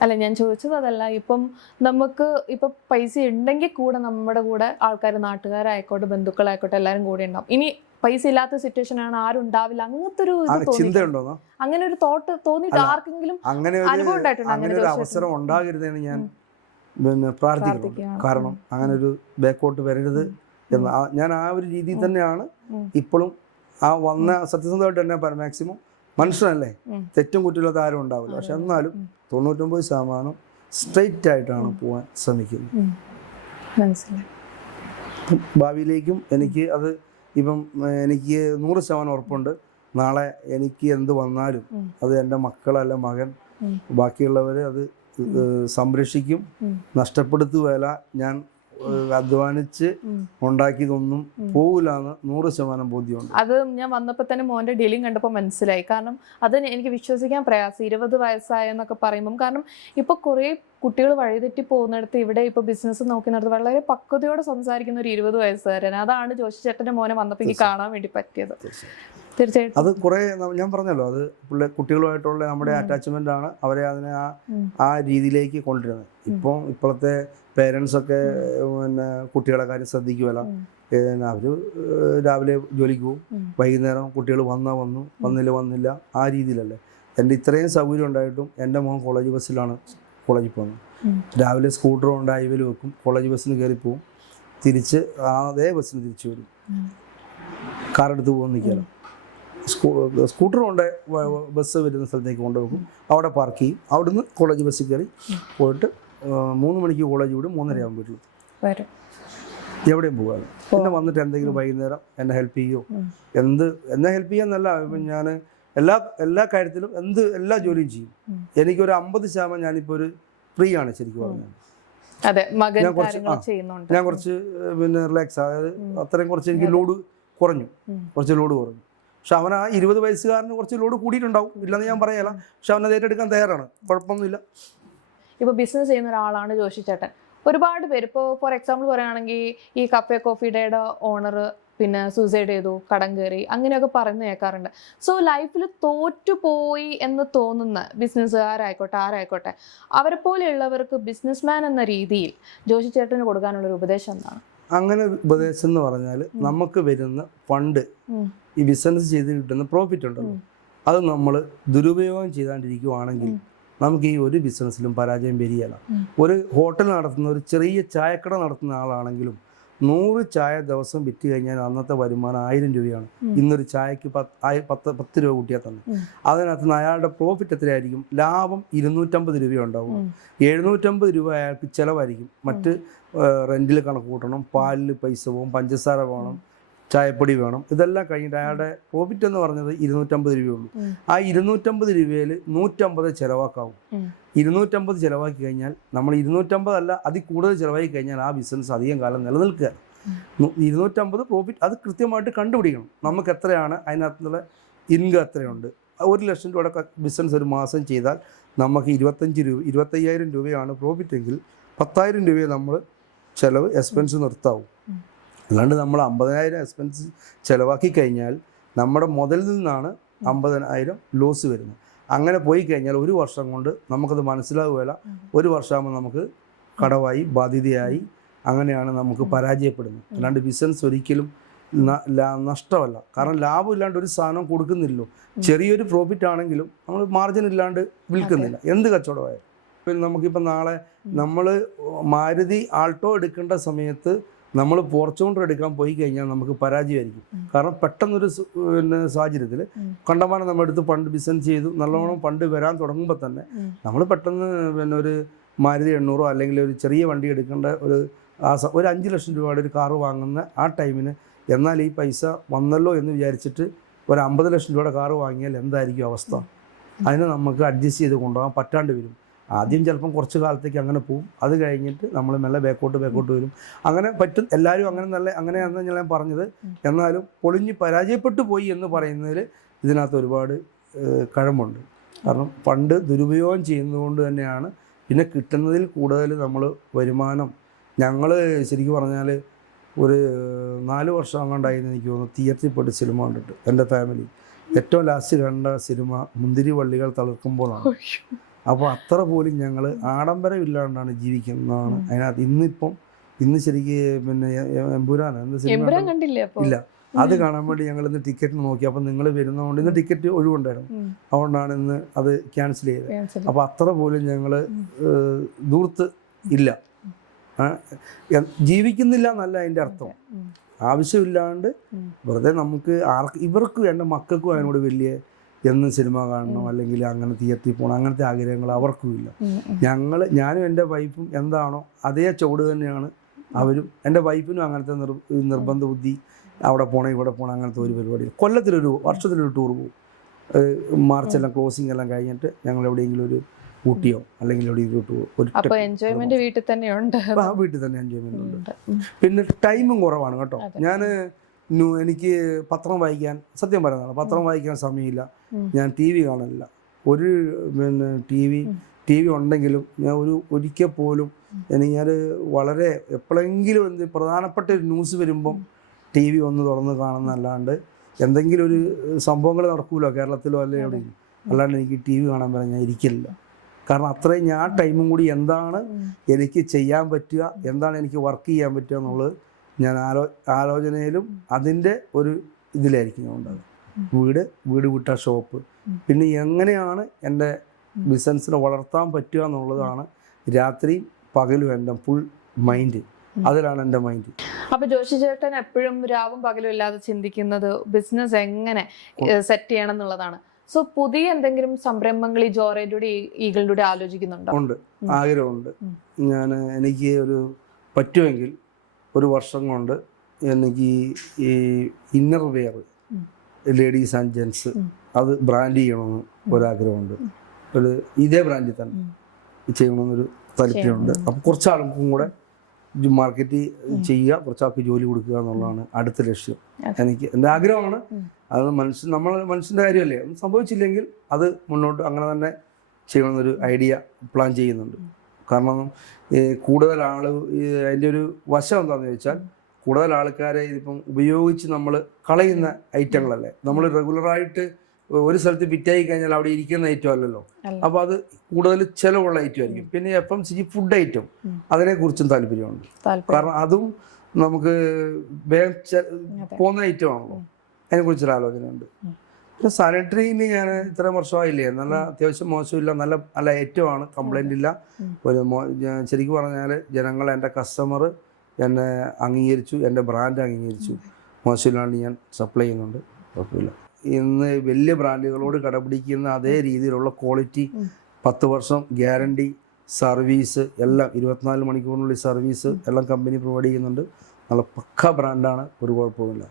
അല്ല, ഞാൻ ചോദിച്ചത് അതല്ല. ഇപ്പം നമുക്ക് ഇപ്പൊ പൈസ ഉണ്ടെങ്കിൽ കൂടെ നമ്മുടെ കൂടെ ആൾക്കാർ, നാട്ടുകാരായിക്കോട്ടെ ബന്ധുക്കളായിക്കോട്ടെ എല്ലാവരും കൂടെ ഉണ്ടാവും. ഇനി പൈസ ഇല്ലാത്ത സിറ്റുവേഷൻ ആണ്, ആരും ഉണ്ടാവില്ല, അങ്ങനത്തെ ഒരു ചിന്തയുണ്ടോ? അങ്ങനെ ഒരു തോട്ട് തോന്നിയിട്ട് ആർക്കെങ്കിലും അനുഭവം ഉണ്ടായിട്ടുണ്ട്? അങ്ങനെ ഒരു അവസരം ഉണ്ടാകരുതെന്ന് ഞാൻ പ്രാർത്ഥിക്കണം. കാരണം അങ്ങനെ ഒരു ബാക്കോട്ട് വരരുത് എന്ന് ഞാൻ ആ ഒരു രീതിയിൽ തന്നെയാണ് ഇപ്പോഴും. ആ വന്ന സത്യസന്ധമായിട്ട് തന്നെ മാക്സിമം മനുഷ്യനല്ലേ, തെറ്റും കുറ്റമില്ലാത്ത ആരും ഉണ്ടാവില്ല. പക്ഷെ എന്നാലും 99% സ്ട്രെയിറ്റ് ആയിട്ടാണ് പോകാൻ ശ്രമിക്കുന്നത്. ഭാവിയിലേക്കും എനിക്ക് അത് ഇപ്പം എനിക്ക് 100% ഉറപ്പുണ്ട്. നാളെ എനിക്ക് എന്ത് വന്നാലും അത് എൻ്റെ മക്കളല്ല മകൻ ബാക്കിയുള്ളവർ അത് സംരക്ഷിക്കും, നഷ്ടപ്പെടുത്തുകയല്ല. ഞാൻ അധ്വാനിച്ച് ഉണ്ടാക്കിയതൊന്നും പോവില്ല എന്ന് 100% ബോധ്യമുണ്ട്. അത് ഞാൻ വന്നപ്പോൾ തന്നെ മോന്റെ ഡീലിംഗ് കണ്ടപ്പോൾ മനസ്സിലായി. കാരണം അത് എനിക്ക് വിശ്വസിക്കാൻ പ്രയാസം, 20 വയസ്സായെന്നൊക്കെ പറയുമ്പം. കാരണം ഇപ്പൊ കുറെ കുട്ടികൾ വഴിതെറ്റി പോകുന്നിടത്ത് ഇവിടെ ഇപ്പൊ ബിസിനസ് നോക്കുന്നിടത്ത് വളരെ പക്വതയോടെ സംസാരിക്കുന്ന ഒരു 20 വയസ്സുകാരൻ. അതാണ് ജോഷി ചേട്ടന്റെ മോനെ വന്നപ്പോൾ എനിക്ക് കാണാൻ വേണ്ടി പറ്റിയത്. തീർച്ചയായിട്ടും അത് കുറെ ഞാൻ പറഞ്ഞല്ലോ, അത് കുട്ടികളുമായിട്ടുള്ള നമ്മുടെ അറ്റാച്ച്മെന്റ് ആണ് അവരെ അതിനെ ആ രീതിയിലേക്ക് കൊണ്ടുവരുന്നത്. ഇപ്പോഴത്തെ പേരൻസൊക്കെ പിന്നെ കുട്ടികളെ കാര്യം ശ്രദ്ധിക്കുമല്ല. അവർ രാവിലെ ജോലിക്ക് പോകും, വൈകുന്നേരം കുട്ടികൾ വന്നു, വന്നില്ല ആ രീതിയിലല്ലേ. എൻ്റെ ഇത്രയും സൗകര്യം ഉണ്ടായിട്ടും എൻ്റെ മോൻ കോളേജ് ബസ്സിലാണ് കോളേജിൽ പോകുന്നത്. രാവിലെ സ്കൂട്ടർ കൊണ്ട് ഹൈവേയിൽ വെക്കും, കോളേജ് ബസ്സിന് കയറി പോവും, തിരിച്ച് അതേ ബസ്സിന് തിരിച്ചു വരും. കാറെടുത്ത് പോകുന്ന നിൽക്കാലോ. സ്കൂട്ടർ കൊണ്ട് ബസ് വരുന്ന സ്ഥലത്തേക്ക് കൊണ്ടുപോകും, അവിടെ പാർക്ക് ചെയ്യും, അവിടുന്ന് കോളേജ് ബസ്സിൽ കയറി പോയിട്ട് 3 മണിക്ക് കോളേജ് വിടും, 3:30 ആകുമ്പോൾ വീട്ടിൽ എവിടെയും പോകാതെ. പിന്നെ വന്നിട്ട് എന്തെങ്കിലും വൈകുന്നേരം എന്നെ ഹെൽപ്പ് ചെയ്യുമോ, എന്നെ ഹെൽപ്പ് ചെയ്യാന്നല്ല, ഇപ്പം ഞാൻ എല്ലാ കാര്യത്തിലും എല്ലാ ജോലിയും ചെയ്യും. എനിക്കൊരു 50% ഞാനിപ്പോൾ ഒരു ഫ്രീ ആണ് ശരിക്കും പറഞ്ഞാൽ. ഞാൻ കുറച്ച് പിന്നെ റിലാക്സ്, അതായത് അത്രയും കുറച്ച് എനിക്ക് ലോഡ് കുറഞ്ഞു. പക്ഷെ അവൻ ആ 20 വയസ്സുകാരന് കുറച്ച് ലോഡ് കൂടിയിട്ടുണ്ടാവും, ഇല്ലെന്ന് ഞാൻ പറയല. പക്ഷെ അവൻ അത് ഏറ്റെടുക്കാൻ തയ്യാറാണ്, കുഴപ്പമൊന്നുമില്ല. ഇപ്പോൾ ബിസിനസ് ചെയ്യുന്ന ഒരാളാണ് ജോഷി ചേട്ടൻ. ഒരുപാട് പേര് ഇപ്പോൾ ഫോർ എക്സാമ്പിൾ പറയുകയാണെങ്കിൽ ഈ കഫേ കോഫി ഡേയുടെ ഓണർ പിന്നെ സൂസൈഡ് ചെയ്തു, കടം കയറി, അങ്ങനെയൊക്കെ പറയുന്നത് കേൾക്കാറുണ്ട്. സോ ലൈഫിൽ തോറ്റുപോയി എന്ന് തോന്നുന്ന ബിസിനസ്സുകാരായിക്കോട്ടെ ആരായിക്കോട്ടെ, അവരെ പോലെയുള്ളവർക്ക് ബിസിനസ്മാൻ എന്ന രീതിയിൽ ജോഷി ചേട്ടന് കൊടുക്കാനുള്ളൊരു ഉപദേശം എന്താണ്? അങ്ങനെ ഉപദേശം എന്ന് പറഞ്ഞാൽ, നമുക്ക് വരുന്ന ഫണ്ട്, ഈ ബിസിനസ് ചെയ്ത് കിട്ടുന്ന പ്രോഫിറ്റ് ഉണ്ടല്ലോ, അത് നമ്മൾ ദുരുപയോഗം ചെയ്താണ്ടിരിക്കുവാണെങ്കിൽ നമുക്ക് ഈ ഒരു ബിസിനസ്സിലും പരാജയം വരികയില്ല. ഒരു ഹോട്ടൽ നടത്തുന്ന, ഒരു ചെറിയ ചായക്കട നടത്തുന്ന ആളാണെങ്കിലും 100 ചായ ദിവസം വിറ്റ് കഴിഞ്ഞാൽ അന്നത്തെ വരുമാനം 1000 രൂപയാണ്. ഇന്നൊരു ചായക്ക് 10 രൂപ കൂട്ടിയാൽ തന്നെ അതിനകത്ത് നിന്ന് അയാളുടെ പ്രോഫിറ്റ് എത്രയായിരിക്കും? ലാഭം 250 രൂപയുണ്ടാവും. 750 രൂപ അയാൾക്ക് ചിലവായിരിക്കും. മറ്റ് റെൻറ്റിൽ കണക്ക് കൂട്ടണം, പാലിൽ പൈസ പോകും, പഞ്ചസാര വേണം, ചായപ്പൊടി വേണം. ഇതെല്ലാം കഴിഞ്ഞിട്ട് അയാളുടെ പ്രോഫിറ്റ് എന്ന് പറഞ്ഞത് 250 രൂപയുള്ളൂ. ആ 250 രൂപയിൽ 150 ചിലവാക്കാവും. 250 ചിലവാക്കി കഴിഞ്ഞാൽ, നമ്മൾ 250 അല്ല അതിൽ കൂടുതൽ ചിലവാക്കി കഴിഞ്ഞാൽ ആ ബിസിനസ് അധികം കാലം നിലനിൽക്കുക. 250 പ്രോഫിറ്റ് അത് കൃത്യമായിട്ട് കണ്ടുപിടിക്കണം. നമുക്ക് എത്രയാണ് അതിനകത്തുള്ള ഇൻകം എത്രയുണ്ട്. 1 ലക്ഷം രൂപയുടെ ബിസിനസ് ഒരു മാസം ചെയ്താൽ നമുക്ക് 25,000 രൂപയാണ് പ്രോഫിറ്റ് എങ്കിൽ 10,000 രൂപയെ നമ്മൾ ചിലവ് എക്സ്പെൻസ് നിർത്താവും. അല്ലാണ്ട് നമ്മൾ 50,000 എക്സ്പെൻസ് ചിലവാക്കി കഴിഞ്ഞാൽ നമ്മുടെ മുതലിൽ നിന്നാണ് 50,000 ലോസ് വരുന്നത്. അങ്ങനെ പോയി കഴിഞ്ഞാൽ 1 വർഷം കൊണ്ട് നമുക്കത് മനസ്സിലാവുകയില്ല. 1 വർഷമാകുമ്പോൾ നമുക്ക് കടമായി, ബാധ്യതയായി, അങ്ങനെയാണ് നമുക്ക് പരാജയപ്പെടുന്നത്. അല്ലാണ്ട് ബിസിനസ് ഒരിക്കലും നഷ്ടമല്ല. കാരണം ലാഭം ഇല്ലാണ്ട് ഒരു സാധനം കൊടുക്കുന്നില്ലല്ലോ. ചെറിയൊരു പ്രോഫിറ്റ് ആണെങ്കിലും നമ്മൾ മാർജിൻ ഇല്ലാണ്ട് വിൽക്കുന്നില്ല, എന്ത് കച്ചവടമായാലും. പിന്നെ നമുക്കിപ്പോൾ നാളെ നമ്മൾ മാരുതി ആൾട്ടോ എടുക്കേണ്ട സമയത്ത് നമ്മൾ ഫോർച്യൂണർ എടുക്കാൻ പോയി കഴിഞ്ഞാൽ നമുക്ക് പരാജയമായിരിക്കും. കാരണം പെട്ടെന്നൊരു പിന്നെ സാഹചര്യത്തിൽ കണ്ടമാനം നമ്മളെടുത്ത് ഫണ്ട് ബിസിനസ് ചെയ്തു നല്ലോണം ഫണ്ട് വരാൻ തുടങ്ങുമ്പോൾ തന്നെ നമ്മൾ പെട്ടെന്ന് പിന്നെ ഒരു മാരുതി 800 അല്ലെങ്കിൽ ഒരു ചെറിയ വണ്ടി എടുക്കേണ്ട ഒരു ഒരു 5 ലക്ഷം രൂപയുടെ ഒരു കാറ് വാങ്ങുന്ന ആ ടൈമിന്, എന്നാൽ ഈ പൈസ വന്നല്ലോ എന്ന് വിചാരിച്ചിട്ട് ഒരു 50 ലക്ഷം രൂപയുടെ കാറ് വാങ്ങിയാൽ എന്തായിരിക്കും അവസ്ഥ? അതിന് നമുക്ക് അഡ്ജസ്റ്റ് ചെയ്ത് കൊണ്ടുപോകാൻ പറ്റാണ്ട് വരും. ആദ്യം ചിലപ്പം കുറച്ച് കാലത്തേക്ക് അങ്ങനെ പോകും, അത് കഴിഞ്ഞിട്ട് നമ്മൾ മെല്ലെ ബാക്കോട്ട് വരും. അങ്ങനെ പറ്റും, എല്ലാവരും അങ്ങനെയാണെന്ന് ഞാൻ പറഞ്ഞത്. എന്നാലും പൊളിഞ്ഞ് പരാജയപ്പെട്ടു പോയി എന്ന് പറയുന്നതിൽ ഇതിനകത്ത് ഒരുപാട് കഴമ്പുണ്ട്. കാരണം ഫണ്ട് ദുരുപയോഗം ചെയ്യുന്നതുകൊണ്ട് തന്നെയാണ്. പിന്നെ കിട്ടുന്നതിൽ കൂടുതൽ നമ്മൾ വരുമാനം, ഞങ്ങൾ ശരിക്കും പറഞ്ഞാൽ ഒരു 4 വർഷം അങ്ങോട്ടായിരുന്നു എനിക്ക് തോന്നുന്നു തിയേറ്ററിൽ പോയിട്ട് സിനിമ കണ്ടിട്ട്. എൻ്റെ ഫാമിലി ഏറ്റവും ലാസ്റ്റ് കണ്ട സിനിമ മുന്തിരി വള്ളികൾ തളിർക്കുമ്പോഴാണ്. അപ്പോൾ അത്ര പോലും ഞങ്ങൾ ആഡംബരമില്ലാണ്ടാണ് ജീവിക്കുന്നതാണ് അതിനകത്ത്. ഇന്ന് ശരിക്കും പിന്നെ എമ്പുരാൻ എന്ത് സിനിമ ഇല്ല, അത് കാണാൻ വേണ്ടി ഞങ്ങൾ ഇന്ന് ടിക്കറ്റ് നോക്കി. അപ്പം നിങ്ങൾ വരുന്നതുകൊണ്ട് ഇന്ന് ടിക്കറ്റ് ഒഴിവുണ്ടായിരുന്നു, അതുകൊണ്ടാണ് ഇന്ന് അത് ക്യാൻസൽ ചെയ്തത്. അപ്പോൾ അത്ര പോലും ഞങ്ങൾ ദൂർത്ത് ഇല്ല, ജീവിക്കുന്നില്ല എന്നല്ല അതിൻ്റെ അർത്ഥം. ആവശ്യമില്ലാണ്ട് വെറുതെ നമുക്ക് ഇവർക്കും എൻ്റെ മക്കൾക്കും അതിനോട് വലിയ എന്നും സിനിമ കാണണം അല്ലെങ്കിൽ അങ്ങനെ തിയേറ്ററിൽ പോകണം അങ്ങനത്തെ ആഗ്രഹങ്ങൾ അവർക്കും ഇല്ല. ഞാനും എൻ്റെ വൈഫും എന്താണോ അതേ ചുവട് തന്നെയാണ് അവരും. എൻ്റെ വൈഫിനും അങ്ങനത്തെ നിർബന്ധ ബുദ്ധി, അവിടെ പോകണം ഇവിടെ പോകണം അങ്ങനത്തെ ഒരു പരിപാടി. വർഷത്തിലൊരു ടൂർ പോകും. മാർച്ചെല്ലാം ക്ലോസിംഗ് എല്ലാം കഴിഞ്ഞിട്ട് ഞങ്ങൾ എവിടെയെങ്കിലും ഒരു ഊട്ടിയോ അല്ലെങ്കിൽ എൻജോയ്മെന്റ് വീട്ടിൽ തന്നെ എൻജോയ്മെന്റ് ഉണ്ട്. പിന്നെ ടൈമും കുറവാണ് കേട്ടോ. എനിക്ക് പത്രം വായിക്കാൻ, സത്യം പറയുന്നതാണ്, പത്രം വായിക്കാൻ സമയമില്ല. ഞാൻ ടി വി കാണില്ല. പിന്നെ ടി വി ഉണ്ടെങ്കിലും ഞാൻ ഒരിക്കൽ പോലും ഞാൻ വളരെ എപ്പോഴെങ്കിലും പ്രധാനപ്പെട്ട ഒരു ന്യൂസ് വരുമ്പം ടി വി ഒന്ന് തുറന്ന് കാണുന്നതല്ലാണ്ട് എന്തെങ്കിലും ഒരു സംഭവങ്ങൾ നടക്കുമല്ലോ കേരളത്തിലോ അല്ലെങ്കിൽ എവിടെയെങ്കിലും, അല്ലാണ്ട് എനിക്ക് ടി വി കാണാൻ പറയാൻ ഞാൻ ഇരിക്കില്ല. കാരണം അത്രയും ഞാൻ ടൈമും കൂടി എന്താണ് എനിക്ക് ചെയ്യാൻ പറ്റുക, എന്താണ് എനിക്ക് വർക്ക് ചെയ്യാൻ പറ്റുക എന്നുള്ളത് ഞാൻ ആലോചനയിലും അതിൻ്റെ ഒരു ഇതിലായിരിക്കും ഞാൻ ഉണ്ടാകും. വീട് വിട്ട ഷോപ്പ്, പിന്നെ എങ്ങനെയാണ് എൻ്റെ ബിസിനസ്സിനെ വളർത്താൻ പറ്റുക എന്നുള്ളതാണ് രാത്രിയും പകലും എൻ്റെ ഫുൾ മൈൻഡ്. അതിലാണ് എൻ്റെ മൈൻഡ്. അപ്പൊ ജോഷി ചേട്ടൻ എപ്പോഴും രാവും പകലും ഇല്ലാതെ ചിന്തിക്കുന്നത് ബിസിനസ് എങ്ങനെ സെറ്റ് ചെയ്യണം എന്നുള്ളതാണ്. സോ പുതിയ എന്തെങ്കിലും സംരംഭങ്ങൾ ഈ ജോറയുടെ ഈഗിളിലൂടെ ആലോചിക്കുന്നുണ്ടോ? ഉണ്ട്, ആഗ്രഹമുണ്ട്. എനിക്ക് ഒരു പറ്റുമെങ്കിൽ ഒരു വർഷം കൊണ്ട് എനിക്ക് ഈ inner wear ladies and gents അത് ബ്രാൻഡ് ചെയ്യണമെന്ന് ഒരാഗ്രഹമുണ്ട്. ഇതേ ബ്രാൻഡിൽ തന്നെ ചെയ്യണമെന്നൊരു താല്പര്യമുണ്ട്. അപ്പോൾ കുറച്ചാൾക്കും കൂടെ മാർക്കറ്റ് ചെയ്യുക, കുറച്ചാൾക്ക് ജോലി കൊടുക്കുക എന്നുള്ളതാണ് അടുത്ത ലക്ഷ്യം. എൻ്റെ ആഗ്രഹമാണ്. അത് മനുഷ്യൻ്റെ കാര്യമല്ലേ, ഒന്നും സംഭവിച്ചില്ലെങ്കിൽ അത് മുന്നോട്ട് അങ്ങനെ തന്നെ ചെയ്യണമെന്നൊരു ഐഡിയ പ്ലാൻ ചെയ്യുന്നുണ്ട്. കാരണം കൂടുതൽ അതിൻ്റെ ഒരു വശം എന്താണെന്ന് ചോദിച്ചാൽ, കൂടുതൽ ആൾക്കാരെ ഇതിപ്പം ഉപയോഗിച്ച് നമ്മൾ കളയുന്ന ഐറ്റങ്ങളല്ലേ. നമ്മൾ റെഗുലറായിട്ട് ഒരു സ്ഥലത്ത് ഫിറ്റായി കഴിഞ്ഞാൽ അവിടെ ഇരിക്കുന്ന ഐറ്റം അല്ലല്ലോ. അപ്പോൾ അത് കൂടുതൽ ചിലവുള്ള ഐറ്റം ആയിരിക്കും. പിന്നെ FMCG ഫുഡ് ഐറ്റം, അതിനെക്കുറിച്ചും താല്പര്യമുണ്ട്. കാരണം അതും നമുക്ക് പോകുന്ന ഐറ്റം ആണല്ലോ, അതിനെക്കുറിച്ചൊരു ആലോചനയുണ്ട്. പിന്നെ സാനിറ്ററിയിൽ ഞാൻ ഇത്രയും വർഷമായില്ലേ, നല്ല അത്യാവശ്യം മോശമില്ല, നല്ല ഐറ്റമാണ്, കംപ്ലൈൻ്റ് ഇല്ല. ശരിക്കും പറഞ്ഞാൽ ജനങ്ങൾ, എൻ്റെ കസ്റ്റമർ എന്നെ അംഗീകരിച്ചു, എൻ്റെ ബ്രാൻഡ് അംഗീകരിച്ചു. മോശമില്ലാണ്ട് ഞാൻ സപ്ലൈ ചെയ്യുന്നുണ്ട്, കുഴപ്പമില്ല. ഇന്ന് വലിയ ബ്രാൻഡുകളോട് കടപിടിക്കുന്ന അതേ രീതിയിലുള്ള ക്വാളിറ്റി, 10 വർഷം ഗ്യാരണ്ടി, സർവീസ് എല്ലാം 24 മണിക്കൂറിനുള്ളിൽ സർവീസ് എല്ലാം കമ്പനി പ്രൊവൈഡ് ചെയ്യുന്നുണ്ട്. നല്ല പക്ക ബ്രാൻഡാണ്, ഒരു കുഴപ്പമില്ല.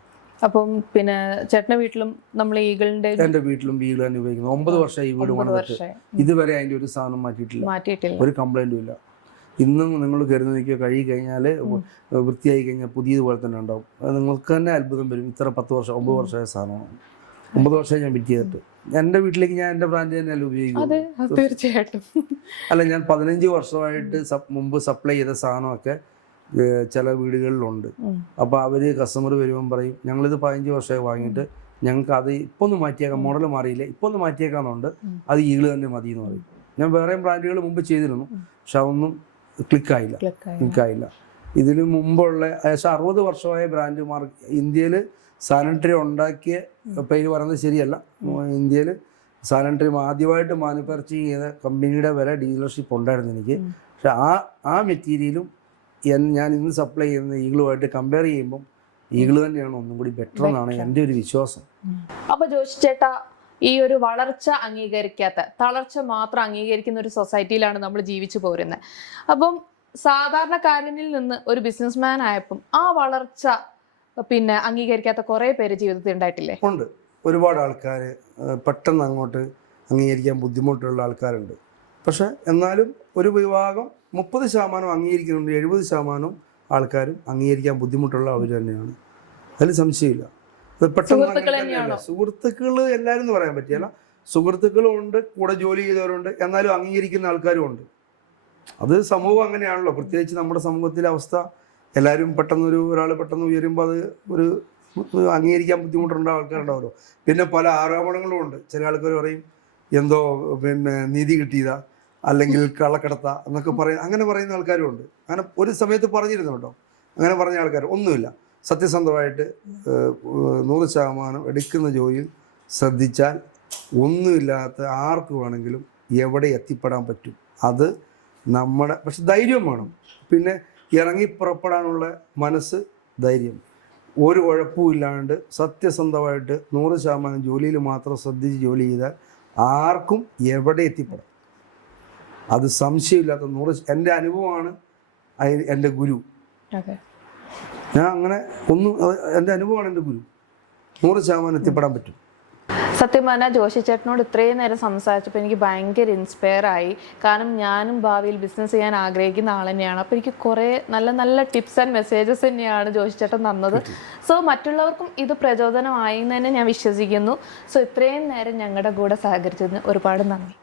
അപ്പം പിന്നെ ചേട്ടൻ്റെ വീട്ടിലും നമ്മൾ ഈഗിളിന്റെ, എൻ്റെ വീട്ടിലും ഈഗിൾ തന്നെ ഉപയോഗിക്കുന്നു. 9 വർഷമായി ഈ വീട് പണിതിട്ട് ഇതുവരെ അതിൻ്റെ ഒരു സാധനം മാറ്റിയിട്ടില്ല, ഒരു കംപ്ലൈൻറ്റും ഇല്ല. ഇന്നും നിങ്ങൾ കരുതി കഴുകി കഴിഞ്ഞാൽ വൃത്തിയായി കഴിഞ്ഞാൽ പുതിയതുപോലെ തന്നെ ഉണ്ടാവും. അത് നിങ്ങൾക്ക് തന്നെ അത്ഭുതം വരും. ഇത്ര 9 വർഷമായ സാധനമാണ്. 9 വർഷമായി ഞാൻ ഫിറ്റ് ചെയ്തിട്ട് എൻ്റെ വീട്ടിലേക്ക് ഞാൻ എൻ്റെ ബ്രാൻഡ് തന്നെയല്ല ഉപയോഗിക്കും. തീർച്ചയായിട്ടും അല്ല, ഞാൻ 15 വർഷമായിട്ട് മുമ്പ് സപ്ലൈ ചെയ്ത സാധനമൊക്കെ ചില വീടുകളിലുണ്ട്. അപ്പോൾ അവർ കസ്റ്റമർ വരുമ്പം പറയും, ഞങ്ങളിത് 15 വർഷമായി വാങ്ങിയിട്ട് ഞങ്ങൾക്ക് അത് ഇപ്പോൾ ഒന്ന് മാറ്റിയേക്കാം, മോഡൽ മാറിയില്ലേ, ഇപ്പോൾ ഒന്ന് മാറ്റിയേക്കാന്നുണ്ട്, അത് ഈഗിൾ തന്നെ മതി എന്ന് പറയും. ഞാൻ വേറെയും ബ്രാൻഡുകൾ മുമ്പ് ചെയ്തിരുന്നു, പക്ഷെ അതൊന്നും ക്ലിക്കായില്ല. ഇതിന് മുമ്പുള്ള ഏകദേശം 60 വർഷമായ ബ്രാൻഡ് ഇന്ത്യയിൽ സാനിറ്ററി ഉണ്ടാക്കിയ പേര് പറയുന്നത് ശരിയല്ല, ഇന്ത്യയിൽ സാനിറ്ററി ആദ്യമായിട്ട് മാനുഫാക്ചറിങ് ചെയ്ത കമ്പനിയുടെ വരെ ഡീലർഷിപ്പ് ഉണ്ടായിരുന്നു എനിക്ക്. പക്ഷെ ആ മെറ്റീരിയലും ഞാൻ ഇന്ന് സപ്ലൈ ചെയ്യുന്ന ഈഗിളുമായിട്ട് കമ്പയർ ചെയ്യുമ്പം ഈഗിൾ തന്നെയാണ് ഒന്നും കൂടി ബെറ്റർ എന്നാണ് എൻ്റെ ഒരു വിശ്വാസം. അപ്പോൾ ജോഷി ചേട്ടാ, ഈ ഒരു വളർച്ച അംഗീകരിക്കാത്ത, തളർച്ച മാത്രം അംഗീകരിക്കുന്ന ഒരു സൊസൈറ്റിയിലാണ് നമ്മൾ ജീവിച്ചു പോരുന്നത്. അപ്പം സാധാരണക്കാരനിൽ നിന്ന് ഒരു ബിസിനസ്മാൻ ആയപ്പം ആ വളർച്ച പിന്നെ അംഗീകരിക്കാത്ത കുറേ പേര് ജീവിതത്തിൽ ഉണ്ടായിട്ടില്ലേ? ഉണ്ട്. ഒരുപാട് ആൾക്കാർ പെട്ടെന്ന് അങ്ങോട്ട് അംഗീകരിക്കാൻ ബുദ്ധിമുട്ടുള്ള ആൾക്കാരുണ്ട്. പക്ഷെ എന്നാലും ഒരു വിഭാഗം 30% അംഗീകരിക്കുന്നുണ്ട്, 70% ആൾക്കാരും അംഗീകരിക്കാൻ ബുദ്ധിമുട്ടുള്ള അവർ തന്നെയാണ്. അതിൽ സംശയമില്ല. അത് പെട്ടെന്ന് സുഹൃത്തുക്കൾ എല്ലാവരും എന്ന് പറയാൻ പറ്റില്ല. സുഹൃത്തുക്കളും ഉണ്ട്, കൂടെ ജോലി ചെയ്തവരുണ്ട്, എന്നാലും അംഗീകരിക്കുന്ന ആൾക്കാരും ഉണ്ട്. അത് സമൂഹം അങ്ങനെയാണല്ലോ. പ്രത്യേകിച്ച് നമ്മുടെ സമൂഹത്തിലെ അവസ്ഥ, എല്ലാവരും ഒരാൾ പെട്ടെന്ന് ഉയരുമ്പോൾ അത് ഒരു അംഗീകരിക്കാൻ ബുദ്ധിമുട്ടുള്ള ആൾക്കാരുണ്ടാവുമല്ലോ. പിന്നെ പല ആരോപണങ്ങളും ഉണ്ട്. ചില ആൾക്കാർ പറയും എന്തോ നീതി കിട്ടിയതാ, അല്ലെങ്കിൽ കള്ളക്കടത്ത എന്നൊക്കെ അങ്ങനെ പറയുന്ന ആൾക്കാരും ഉണ്ട്. അങ്ങനെ ഒരു സമയത്ത് പറഞ്ഞിരുന്നു കേട്ടോ. അങ്ങനെ പറഞ്ഞ ആൾക്കാർ ഒന്നുമില്ല. സത്യസന്ധമായിട്ട് 100% എടുക്കുന്ന ജോലിയിൽ ശ്രദ്ധിച്ചാൽ ഒന്നുമില്ലാത്ത ആർക്ക് വേണമെങ്കിലും എവിടെ എത്തിപ്പെടാൻ പറ്റും. അത് പക്ഷെ ധൈര്യം വേണം. പിന്നെ ഇറങ്ങി പുറപ്പെടാനുള്ള മനസ്സ്, ധൈര്യം. ഒരു കുഴപ്പമില്ലാണ്ട് സത്യസന്ധമായിട്ട് 100% ജോലിയിൽ മാത്രം ശ്രദ്ധിച്ച് ജോലി ചെയ്താൽ ആർക്കും എവിടെ എത്തിപ്പെടാം. അത് സംശയമില്ലാത്ത എൻ്റെ അനുഭവമാണ് എൻ്റെ ഗുരു. ഞാൻ അങ്ങനെ എൻ്റെ അനുഭവമാണ് എൻ്റെ ഗുരു. 100% എത്തിപ്പെടാൻ പറ്റും. സത്യം പറഞ്ഞാൽ ജോഷി ചേട്ടനോട് ഇത്രയും നേരം സംസാരിച്ചപ്പോൾ എനിക്ക് ഭയങ്കര ഇൻസ്പയർ ആയി. കാരണം ഞാനും ഭാവിയിൽ ബിസിനസ് ചെയ്യാൻ ആഗ്രഹിക്കുന്ന ആൾ തന്നെയാണ്. അപ്പോൾ എനിക്ക് കുറേ നല്ല നല്ല ടിപ്സ് ആൻഡ് മെസ്സേജസ് തന്നെയാണ് ജോഷി ചേട്ടൻ തന്നത്. സോ മറ്റുള്ളവർക്കും ഇത് പ്രചോദനമായി എന്ന് തന്നെ ഞാൻ വിശ്വസിക്കുന്നു. സോ ഇത്രയും നേരം ഞങ്ങളുടെ കൂടെ സഹകരിച്ചതിന് ഒരുപാട് നന്ദി.